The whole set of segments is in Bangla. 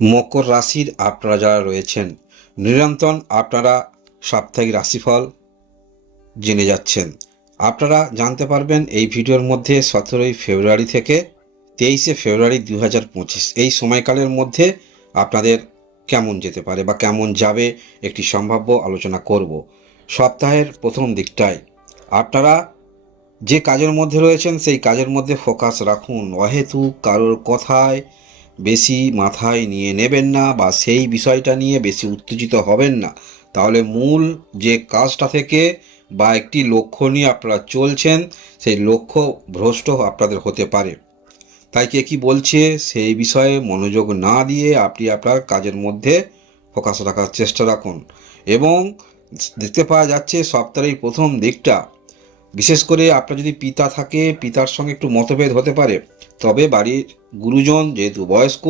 মকর রাশির আপনারা যারা রয়েছেন, নিরন্তর আপনারা সাপ্তাহিক রাশিফল জেনে যাচ্ছেন। আপনারা জানতে পারবেন এই ভিডিওর মধ্যে 17 ফেব্রুয়ারি থেকে 23 ফেব্রুয়ারি 2025 এই সময়কালের মধ্যে আপনাদের কেমন যেতে পারে বা কেমন যাবে একটি সম্ভাব্য আলোচনা করব। সপ্তাহের প্রথম দিকটায় আপনারা যে কাজের মধ্যে রয়েছেন সেই কাজের মধ্যে ফোকাস রাখুন। অহেতুক কারোর কথায় বেশি মাথায় নিয়ে নেবেন না বা সেই বিষয়টা নিয়ে বেশি উত্তেজিত হবেন না, তাহলে মূল যে কাজটা থেকে বা একটি লক্ষ্য নিয়ে আপনারা চলছেন সেই লক্ষ্য ভ্রষ্ট আপনাদের হতে পারে। তাই কে কী বলছে সেই বিষয়ে মনোযোগ না দিয়ে আপনি আপনার কাজের মধ্যে ফোকাস রাখার চেষ্টা রাখুন। এবং দেখতে পাওয়া যাচ্ছে সপ্তাহের প্রথম দিকটা, বিশেষ করে আপনার যদি পিতা থাকে, পিতার সঙ্গে একটু মতভেদ হতে পারে, তবে বাড়ির গুরুজন যেহেতু বয়স্ক,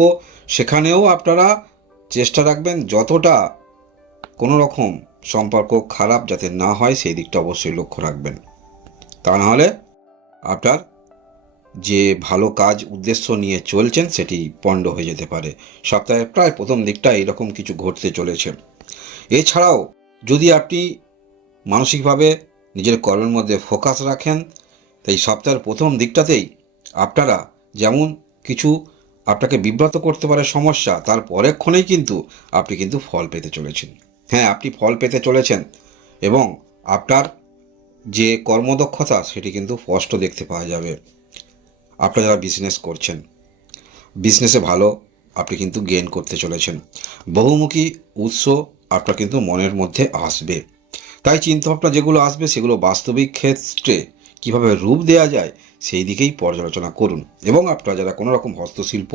সেখানেও আপনারা চেষ্টা রাখবেন যতটা কোনো রকম সম্পর্ক খারাপ যাতে না হয় সেই দিকটা অবশ্যই লক্ষ্য রাখবেন। তা নাহলে আপনার যে ভালো কাজ উদ্দেশ্য নিয়ে চলছেন সেটি পণ্ড হয়ে যেতে পারে। সপ্তাহের প্রায় প্রথম দিকটা এরকম কিছু ঘটতে চলেছে। এছাড়াও যদি আপনি মানসিকভাবে নিজের কর্মের মধ্যে ফোকাস রাখেন, তাই সপ্তাহের প্রথম দিকটাতেই আপনারা যেমন কিছু আপনাকে বিব্রত করতে পারে সমস্যা, তার পরেক্ষণেই কিন্তু আপনি কিন্তু ফল পেতে চলেছেন। হ্যাঁ, আপনি ফল পেতে চলেছেন এবং আপনার যে কর্মদক্ষতা সেটি কিন্তু স্পষ্ট দেখতে পাওয়া যাবে। আপনারা যারা বিজনেস করছেন, বিজনেসে ভালো আপনি কিন্তু গেইন করতে চলেছেন। বহুমুখী উৎস আপনার কিন্তু মনের মধ্যে আসবে। তাই চিন্তাভাবনা যেগুলো আসবে সেগুলো বাস্তবিক ক্ষেত্রে কিভাবে রূপ দেওয়া যায় সেই দিকেই পর্যালোচনা করুন। এবং আপনারা যারা কোনো রকম হস্তশিল্প,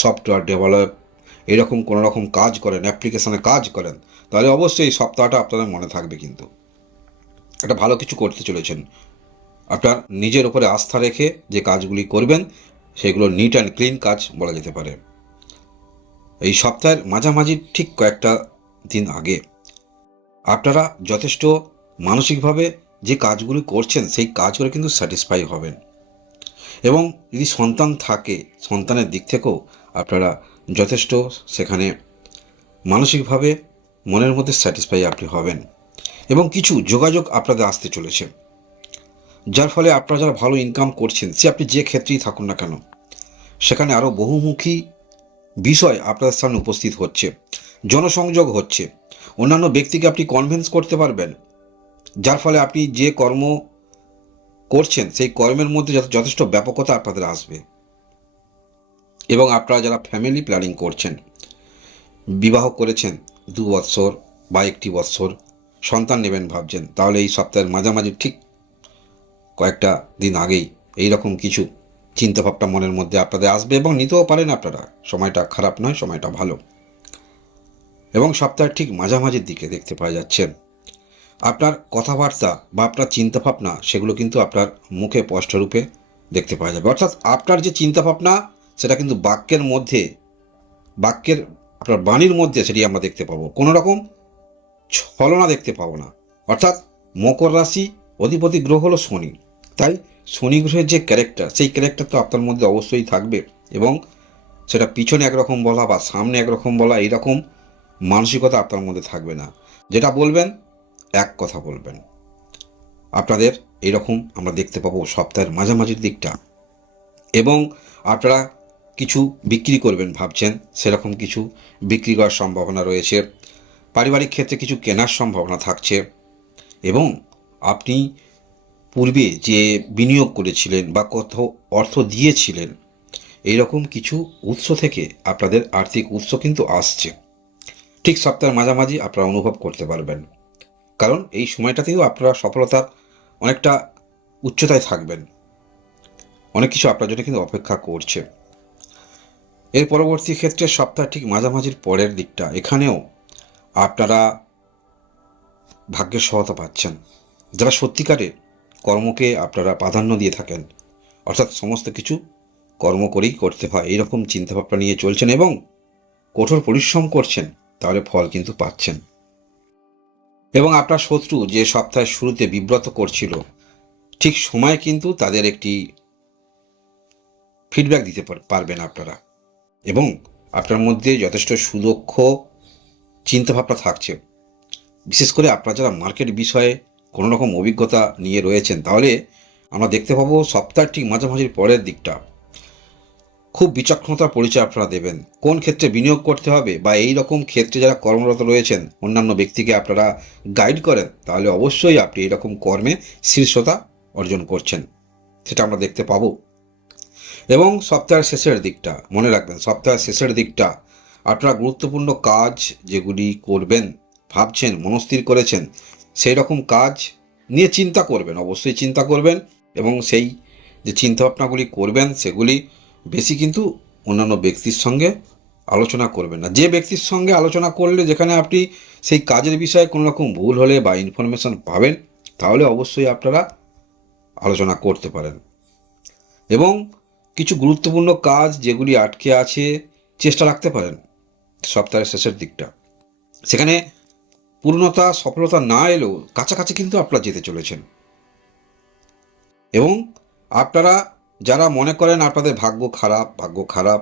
সফটওয়্যার ডেভেলপ এরকম কোনো রকম কাজ করেন, অ্যাপ্লিকেশানে কাজ করেন, তাহলে অবশ্যই এই সপ্তাহটা আপনাদের মনে থাকবে। কিন্তু একটা ভালো কিছু করতে চলেছেন। আপনার নিজের উপরে আস্থা রেখে যে কাজগুলি করবেন সেগুলো নিট অ্যান্ড ক্লিন কাজ বলা যেতে পারে। এই সপ্তাহের মাঝামাঝি ঠিক কয়েকটা দিন আগে আপনারা যথেষ্ট মানসিকভাবে যে কাজগুলি করছেন সেই কাজগুলো কিন্তু স্যাটিসফাই হবেন। এবং যদি সন্তান থাকে, সন্তানের দিক থেকেও আপনারা যথেষ্ট সেখানে মানসিকভাবে মনের মধ্যে স্যাটিসফাই আপনি হবেন। এবং কিছু যোগাযোগ আপনাদের আসতে চলেছে, যার ফলে আপনারা যারা ভালো ইনকাম করছেন, সে আপনি যে ক্ষেত্রেই থাকুন না কেন, সেখানে আরও বহুমুখী বিষয় আপনাদের সামনে উপস্থিত হচ্ছে, জনসংযোগ হচ্ছে, অন্যান্য ব্যক্তিকে আপনি কনভিন্স করতে পারবেন, যার ফলে আপনি যে কর্ম করছেন সেই কর্মের মধ্যে যথেষ্ট ব্যাপকতা আপনাদের আসবে। এবং আপনারা যারা ফ্যামিলি প্ল্যানিং করছেন, বিবাহ করেছেন 2 বৎসর বা 1 বৎসর, সন্তান নেবেন ভাবছেন, তাহলে এই সপ্তাহের মাঝামাঝি ঠিক কয়েকটা দিন আগেই এই রকম কিছু চিন্তাভাবনা মনের মধ্যে আপনাদের আসবে এবং নিতেও পারেন আপনারা। সময়টা খারাপ নয়, সময়টা ভালো। এবং সপ্তাহের ঠিক মাঝামাঝির দিকে দেখতে পাওয়া যাচ্ছে আপনার কথাবার্তা বা আপনার চিন্তাভাবনা সেগুলো কিন্তু আপনার মুখে স্পষ্টরূপে দেখতে পাওয়া যাবে। অর্থাৎ আপনার যে চিন্তাভাবনা সেটা কিন্তু বাক্যের মধ্যে, বাক্যের আপনার বাণীর মধ্যে সেটি আমরা দেখতে পাবো, কোনো রকম ছলনা দেখতে পাবো না। অর্থাৎ মকর রাশি অধিপতি গ্রহ হলো শনি, তাই শনি গ্রহের যে ক্যারেক্টার সেই ক্যারেক্টার তো আপনার মধ্যে অবশ্যই থাকবে। এবং সেটা পিছনে একরকম বলা বা সামনে একরকম বলা এইরকম মানসিকতা আপনার মধ্যে থাকবে না। যেটা বলবেন এক কথা বলবেন। আপনাদের এইরকম আমরা দেখতে পাবো সপ্তাহের মাঝামাঝির দিকটা। এবং আপনারা কিছু বিক্রি করবেন ভাবছেন, সেরকম কিছু বিক্রি করার সম্ভাবনা রয়েছে। পারিবারিক ক্ষেত্রে কিছু কেনার সম্ভাবনা থাকছে। এবং আপনি পূর্বে যে বিনিয়োগ করেছিলেন বা কত অর্থ দিয়েছিলেন, এইরকম কিছু উৎস থেকে আপনাদের আর্থিক উৎস কিন্তু আসছে। ঠিক সপ্তাহের মাঝামাঝি আপনারা অনুভব করতে পারবেন, কারণ এই সময়টাতেও আপনারা সফলতার অনেকটা উচ্চতায় থাকবেন। অনেক কিছু আপনার জন্য কিন্তু অপেক্ষা করছে। এর পরবর্তী ক্ষেত্রে সপ্তাহ ঠিক মাঝামাঝির পরের দিকটা, এখানেও আপনারা ভাগ্যের সহায়তা পাচ্ছেন। যারা সত্যিকারে কর্মকে আপনারা প্রাধান্য দিয়ে থাকেন, অর্থাৎ সমস্ত কিছু কর্ম করেই করতে হয় এইরকম চিন্তাভাবনা নিয়ে চলছেন এবং কঠোর পরিশ্রম করছেন, তাহলে ফল কিন্তু পাচ্ছেন। এবং আপনার শত্রু যে সপ্তাহের শুরুতে বিব্রত করছিল, ঠিক সময় কিন্তু তাদের একটি ফিডব্যাক দিতে পারবেন আপনারা। এবং আপনার মধ্যে যথেষ্ট সুদক্ষ চিন্তাভাবনা থাকছে। বিশেষ করে আপনারা যারা মার্কেট বিষয়ে কোনো রকম অভিজ্ঞতা নিয়ে রয়েছেন, তাহলে আমরা দেখতে পাবো সপ্তাহের ঠিক মাঝামাঝির পরের দিকটা খুব বিচক্ষণতার পরিচয় আপনারা দেবেন। কোন ক্ষেত্রে বিনিয়োগ করতে হবে বা এই রকম ক্ষেত্রে যারা কর্মরত রয়েছেন, অন্যান্য ব্যক্তিকে আপনারা গাইড করেন, তাহলে অবশ্যই আপনি এরকম কর্মে শীর্ষতা অর্জন করছেন, সেটা আমরা দেখতে পাবো। এবং সপ্তাহের শেষের দিকটা মনে রাখবেন, সপ্তাহের শেষের দিকটা আপনারা গুরুত্বপূর্ণ কাজ যেগুলি করবেন ভাবছেন, মনস্থির করেছেন, সেই রকম কাজ নিয়ে চিন্তা করবেন, অবশ্যই চিন্তা করবেন। এবং সেই যে চিন্তাভাবনাগুলি করবেন সেগুলি বেশি কিন্তু অন্যান্য ব্যক্তির সঙ্গে আলোচনা করবেন না। যে ব্যক্তির সঙ্গে আলোচনা করলে যেখানে আপনি সেই কাজের বিষয়ে কোনো রকম ভুল হলে বা ইনফরমেশন পাবেন, তাহলে অবশ্যই আপনারা আলোচনা করতে পারেন। এবং কিছু গুরুত্বপূর্ণ কাজ যেগুলি আটকে আছে চেষ্টা রাখতে পারেন সপ্তাহের শেষের দিকটা, সেখানে পূর্ণতা সফলতা না এলেও কাছাকাছি কিন্তু আপনারা যেতে চলেছেন। এবং আপনারা যারা মনে করেন আপনাদের ভাগ্য খারাপ,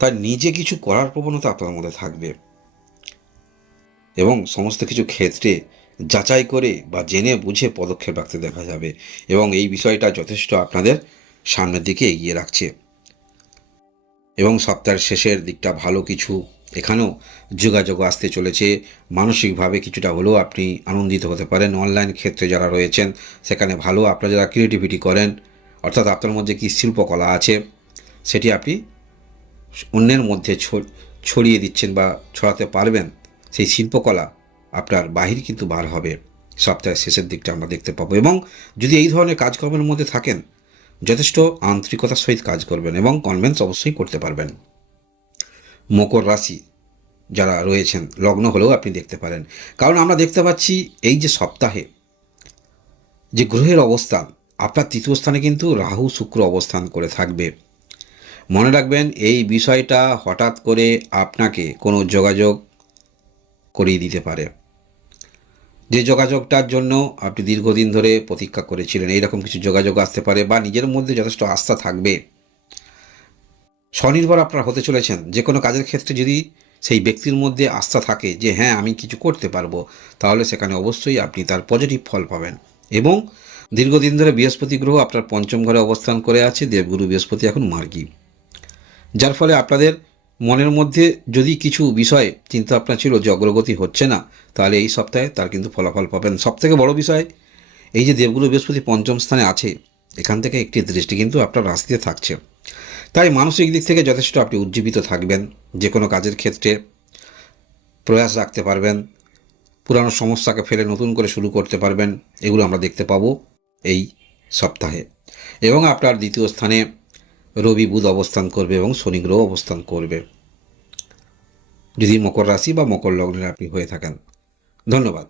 তাই নিজে কিছু করার প্রবণতা আপনার মধ্যে থাকবে এবং সমস্ত কিছু ক্ষেত্রে যাচাই করে বা জেনে বুঝে পদক্ষেপ রাখতে দেখা যাবে। এবং এই বিষয়টা যথেষ্ট আপনাদের সামনের দিকে এগিয়ে রাখছে। এবং সপ্তাহের শেষের দিকটা ভালো কিছু এখানেও যোগাযোগ আসতে চলেছে। মানসিকভাবে কিছুটা হলেও আপনি আনন্দিত হতে পারেন। অনলাইন ক্ষেত্রে যারা রয়েছেন সেখানে ভালো, আপনারা যারা ক্রিয়েটিভিটি করেন, অর্থাৎ আপনার মধ্যে কি শিল্পকলা আছে সেটি আপনি অন্যের মধ্যে ছড়িয়ে দিচ্ছেন বা ছড়াতে পারবেন, সেই শিল্পকলা আপনার বাহির কিন্তু বার হবে সপ্তাহের শেষের দিকটা আমরা দেখতে পাবো। এবং যদি এই ধরনের কাজকর্মের মধ্যে থাকেন, যথেষ্ট আন্তরিকতার সহিত কাজ করবেন এবং কনভিন্স অবশ্যই করতে পারবেন। মকর রাশি যারা রয়েছেন, লগ্ন হলেও আপনি দেখতে পারেন, কারণ আমরা দেখতে পাচ্ছি এই যে সপ্তাহে যে গ্রহের অবস্থান, আপনার তৃতীয় স্থানে কিন্তু রাহু শুক্র অবস্থান করে থাকবে। মনে রাখবেন এই বিষয়টা হঠাৎ করে আপনাকে কোনো যোগাযোগ করিয়ে দিতে পারে, যে যোগাযোগটার জন্য আপনি দীর্ঘদিন ধরে প্রতীক্ষা করেছিলেন, এইরকম কিছু যোগাযোগ আসতে পারে বা নিজের মধ্যে যথেষ্ট আস্থা থাকবে। স্বনির্ভর আপনারা হতে চলেছেন। যে কোনো কাজের ক্ষেত্রে যদি সেই ব্যক্তির মধ্যে আস্থা থাকে যে হ্যাঁ আমি কিছু করতে পারবো, তাহলে সেখানে অবশ্যই আপনি তার পজিটিভ ফল পাবেন। এবং দীর্ঘদিন ধরে বৃহস্পতি গ্রহ আপনার পঞ্চম ঘরে অবস্থান করে আছে, দেবগুরু বৃহস্পতি এখন মার্গী, যার ফলে আপনাদের মনের মধ্যে যদি কিছু বিষয় চিন্তা ভাবনা ছিল যে অগ্রগতি হচ্ছে না, তাহলে এই সপ্তাহে তার কিন্তু ফলাফল পাবেন। সবথেকে বড় বিষয় এই যে দেবগুরু বৃহস্পতি পঞ্চম স্থানে আছে, এখান থেকে একটি দৃষ্টি কিন্তু আপনার রাশিতে থাকছে, তাই মানসিক দিক থেকে যথেষ্ট আপনি উজ্জীবিত থাকবেন। যে কোনো কাজের ক্ষেত্রে প্রয়াস রাখতে পারবেন, পুরানো সমস্যাকে ফেলে নতুন করে শুরু করতে পারবেন, এগুলো আমরা দেখতে পাবো এই সপ্তাহে। এবং আপনার দ্বিতীয় স্থানে রবি বুধ অবস্থান করবে এবং শনি গ্রহ অবস্থান করবে, যদি মকর রাশি বা মকর লগ্নের আপনি হয়ে থাকেন। ধন্যবাদ।